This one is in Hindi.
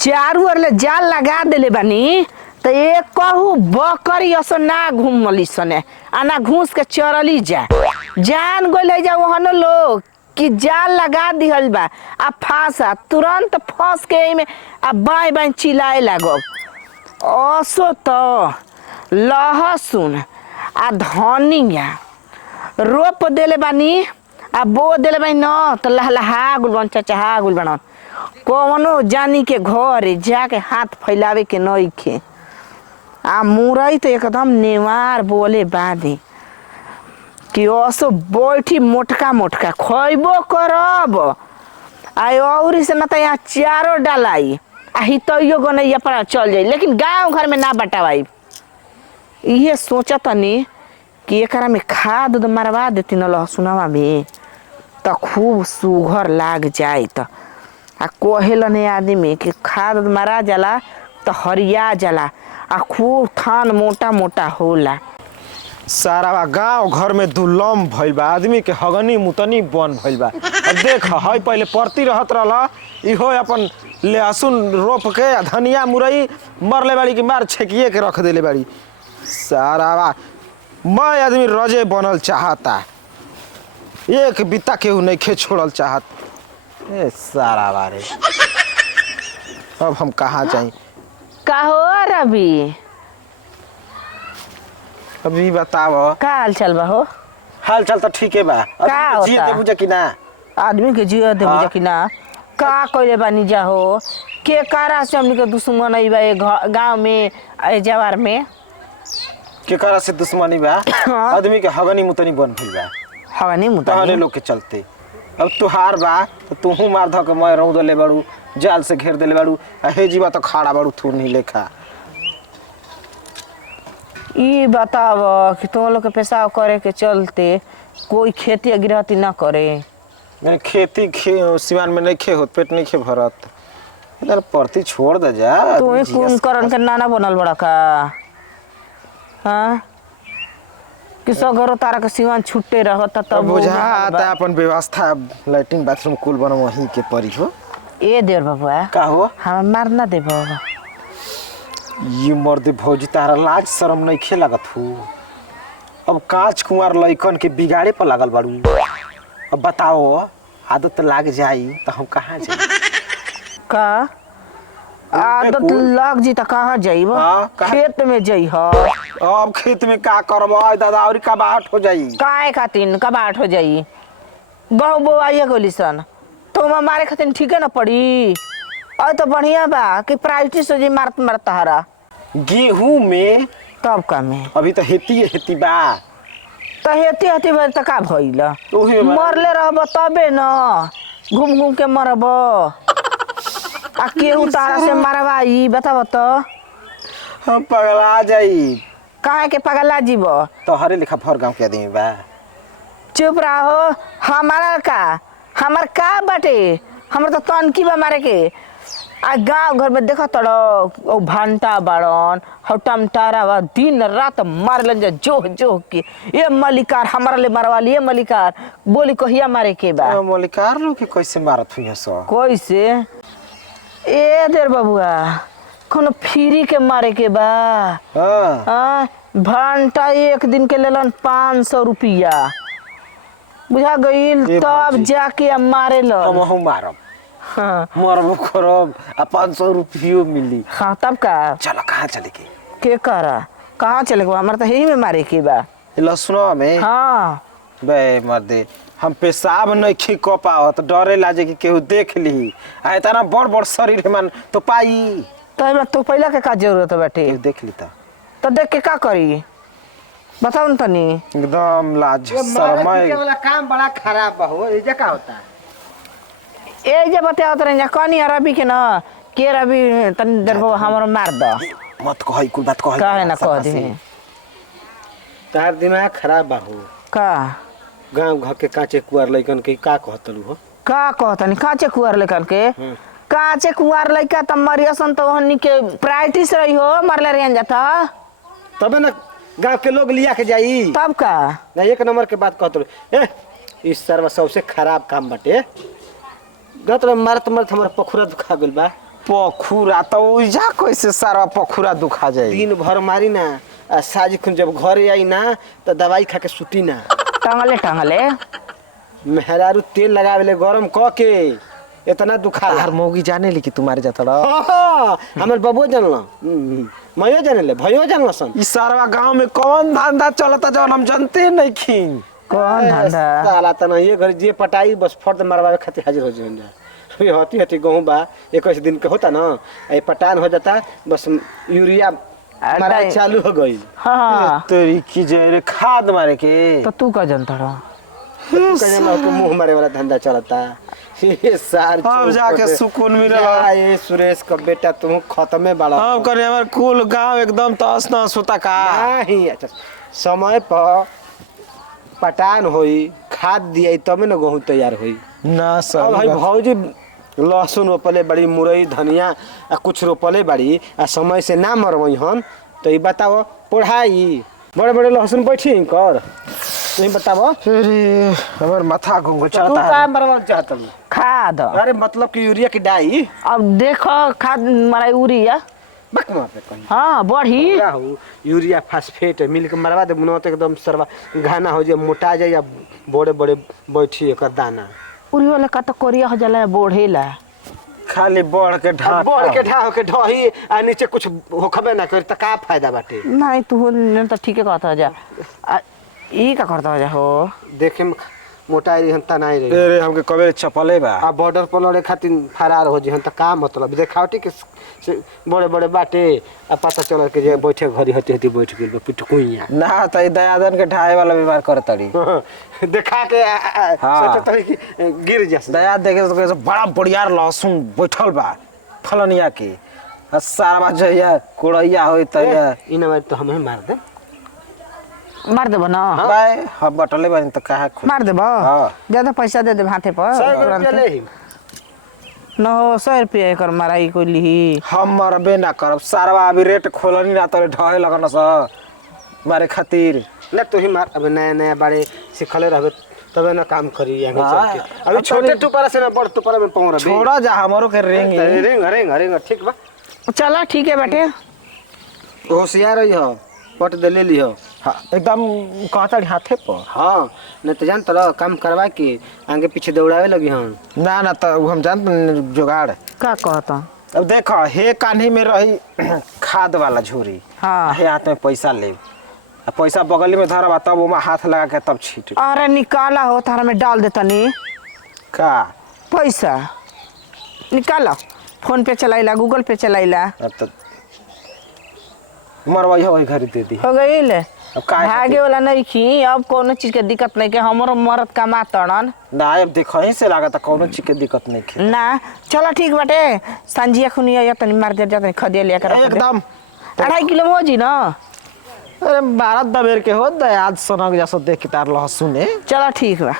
चारू ओर ले जाल लगा देले बानी तो एक कहू बकरी असो ना घूमली सने आ ना घूस के चरली जा जान गोले जा वहन लोग कि जाल लगा दिहल बा आ फांसा तुरंत फंस के में आ बाई बाई चिल्लाए लागब। असो तो लहसुन आ धनिया रोप देले बानी आ बो देले बानी न तो लहलहा गुल बन चचहा गुल बन कौनो जानी के घर जाके हाथ फैलावे के नइखे। आ मुरई तो एकदम नेवार बोले बादी कि असो बैठी मोटका मोटका खइबो करब आ और से न त यहाँ चारो डालाई आ हितैयो गनैया पर चल जाई लेकिन गांव घर में ना बटावाई। इहे सोचतनी कि एकरा में खाद मरवा देती न लहसुनवा में त खूब सुघर लाग जाए त आ कहेलने आदमी कि खाद मारा जाला तो हरिया जाला आ खूब थान मोटा मोटा होला। सारा गांव घर में दुर्लम भइल बा आदमी के हगनी मुतनी बन भइल बा। अब देख हई पहले परती रहत रहला इहो अपन लहसुन रोप के धनिया मुरई मरले बाड़ी की मार छेकिए के रख देले बाड़ी। सारा मैं आदमी रजे बनल चाहता एक बित्ता केहू नइखे छोड़ल चाहत। ए सारा बारे अब हम कहाँ जाई। का हो रवि अभी बताव का हाल चल बा हो? हाल चाल तो ठीक है बा। का जिए दे बुझे कि ना आदमी के जियो दे बुझे कि ना का कइले बानी जा हो के कारा से हमनी के दुश्मन आई बा गांव में जवार में के करा से दुश्मनी बा आदमी के हगनी मुतनी बन भइल बा हवनी मुतनी तहने लोग के चलते। अब तुहार बा तो तुहू मार ध के मैं रौद ले बाड़ू जाल से घेर देले बाड़ू आ हे जीवा तो खाड़ा बाड़ू थूर नहीं लेखा। ई बताव कि तुम लोग के पेशाब करे के चलते कोई खेती गृहस्थी ना करे। नहीं खेती सिवान में नहीं खे होत पेट नहीं खे भरत इधर परती छोड़ दे जा। तू ही कौन करन के नाना बनल बड़ा का हाँ कि सगरो तारा के सिवान छुट्टे रहत तब बुझाता अपन व्यवस्था लैट्रिन बाथरूम कुल बन वहीं के परी हो। ए देर बाबा का हो हम मार ना दे बाबा ये मर्द भौजी तारा लाज शरम नहीं खे लागत हो। अब कांच कुंवार लइकन के बिगाड़े पर लागल बाड़ू। अब बताओ आदत लाग जाई तो हम कहाँ जाई। का आदत लग जी त कहाँ जाइब खेत में जई ह। अब खेत में का करब दादा और का बाट हो जाई काहे खातिन कबाट हो जाई गहूं बोआइए गोली सन तो मारे खातिन ठीक है ना पड़ी और तो बढ़िया बा कि प्राइवेट से जी मारत मारत हरा गेहूं में तब का में अभी तो हेती बा तो हेती बा त का भइल ओही में मरले रहब तबे न घूम घूम के मरब आ केहू तारा से मारवाई बताब तो हम पगला जाई। काहे के पगला जीव तो हरे लिखा भर गांव के आदमी बा। चुप रहो हमार का बाटे हमर तो तनकी बा मारे के आ गांव घर में देखा तड़ो भंटा बाड़न टमटारा बा दिन रात मारलन जा जोह के ये मलिकार हमारा ले मारवाली ये मलिकार बोली कहिया मारे के बा मलिकार लोग के कैसे मारत हुई सो कैसे ए देर बबुआ कोनो फ्री के मारे के बा हाँ भंटा एक दिन के लेलन 500 रुपया बुझा गईल तब जाके मारे लो हम मारब हाँ मरबो करब आ 500 रुपयो मिली। हाँ तब का चलो कहाँ चले के करा कहाँ चले के हमारा तो यही में मारे के बा लहसुनवा में। हाँ बे मर्दे हम पेशाब नहीं खी क पावत डरे लाजे कि केहू देख ली आ इतना बड़ शरीर मन तो पाई तो पहला के का जरूरत बाटे देख ली तो देख के का करी बताओ न तनी एकदम लाज शर्म वाला काम बड़ा खराब बा हो ये का होता है ए जे बताओ तरे कनी रवि के न के रवि तनी देर हमरो मार द मत कह कुल बात कह काहे ना कह दे तार दिमाग खराब बा हो का गांव घर के काचे कुआर लइकन के का कहतलू हो का कहतनी काचे कुआर लेकर के काचे कुआर लइका त मरियसन तो हनी के प्रैक्टिस रही हो मरले रहन जाता तबे ना गांव के लोग लिया के जाई तब का ना एक नंबर के बात कहतलू ए इस सर्व सबसे खराब काम बाटे गत मारत मारत हमारा पखुरा दुखा गेल बा पखुरा तो ओइजा कैसे सारा पखुरा दुखा जाए। दिन भर मारी ना आ साँझ खुन जब घर आई ना तो दवाई खा के सुती ना। टंगले टंगले मेहरारू तेल लगावेले गरम क के इतना दुखा यार मोगी जाने ली कि तुम्हारे जाता रहा। हाँ हमर बबुओ जानल मयो जाने भयो जानल सन। इस सारा गांव में कौन धंधा चलता जौन हम जानते नहीं खीन। कौन धंधा साला तना ये घर जे पटाई बस फर्द मरवावे खातिर हाजिर हो जाए। अभी हती हती गेहूं बा 21 दिन के होता ना ये पटान हो जाता बस यूरिया मारा चालू हो गई। हाँ तेरी की जे खाद मारे के तो तू का जनता रहा कहने ना के मुंह मारे वाला धंधा चलता। ये सार अब जाके सुकून मिलेला। ये सुरेश का बेटा तुम खत्मे बाड़ा। अब करे हमार कुल गांव एकदम तहस नहस होता का। नहीं अच्छा समय पर पटान होई खाद दिया तब न गेहूं तैयार होई। ना अब सब भाई भौजी लहसुन रोपले बड़ी मुरई धनिया आ कुछ रोपले बड़ी आ समय से ना मरवई हन तो ये बताओ पढ़ाई बड़े बड़े लहसुन बैठी कर तुम बताओ। अरे हमार माथा घूम तू चलता का है। मरवा चाहत खाद अरे मतलब कि यूरिया की डाई अब देखो खाद मराई उरिया बक मार पे कहीं हाँ बढ़ी क्या हो यूरिया फास्फेट मिल के मरवा दे मुनो तो एकदम सरवा घाना हो जाए मोटा जाए या बड़े बड़े बैठी एक दाना उरी वाला का तो कोरिया हो जाला बढ़ेला खाली बढ़ के ढाक बढ़ के ढा के ढही आ नीचे कुछ होखबे ना कर त का फायदा बाटे। नहीं तू ने तो ठीके कहता जा ई का करता जा हो देखे में मोटाई रही तना नहीं रही अरे हमके कबे चपले बा। आ बॉर्डर पर लड़े खातिर फरार हो जी त का मतलब देखावटी के से बड़े बड़े बाटे आ पता चल के जे बैठे घरी हती हती बैठ गेल पिटकुइया ना तो ई दयादन के ढाए वाला बीमार करतड़ी। देखा के हाँ। सोचत रही कि गिर जस दया देखे तो कैसे बड़ा बढ़ियार लहसुन बैठल बा फलनिया के आ सारा जइया कोड़ैया होई तइया इन तो हमें मार दे मार देबो ना बाय हम बटले बनी तो काहे खुद मार देबो हाँ। ज्यादा पैसा दे दे हाथे पर 100 रुपया ले ही न हो 100 रुपया एकर माराई कोई ली हम मरबे ना करब सारा अभी रेट खोलनी ना तो ढहे लगन स मारे खातिर। ले तू ही मार अब नया नया बारे सिखले रहबे तबे ना काम करी आगे हाँ। चल के अभी छोटे टुपारा से ना बड़ टुपारा में पहुंच रही छोड़ा जा हमरो के रेंगे रिंग रिंग रिंग ठीक बा चला ठीक है बेटे होशियार रही हो पट दे ले लियो। हाँ एकदम कहता हाथे पर। हाँ न तो जान तरह काम करवा के आगे पीछे दौड़ावे लगी हम ना ना तो हम जानत जुगाड़। का कहता अब देखो हे कान्ही में रही खाद वाला झोरी हाँ हे हाथ में पैसा ले आ पैसा बगल में धरबा तब ओमा हाथ लगा के तब छीट अरे निकाला हो तारा में डाल दे तनी का। पैसा निकाला फोन पे चलाइला गूगल पे चलाइला अब तो मरवाई हो घरी दे दी। हो गई ले अब का भागे वाला नहीं खी अब कोनो चीज के दिक्कत नहीं के हमरो मरद कमा तड़न ना अब देखो ही से लागत कोनो चीज के दिक्कत नहीं खे ना चलो ठीक बाटे संजिया खुनिया या तनी मार दे जा खदिया लिया कर एकदम 2.5 किलो में हो जी ना। अरे भारत दबेर के हो दयाद सनक जैसा देख के तार लहसुन चलो ठीक बा।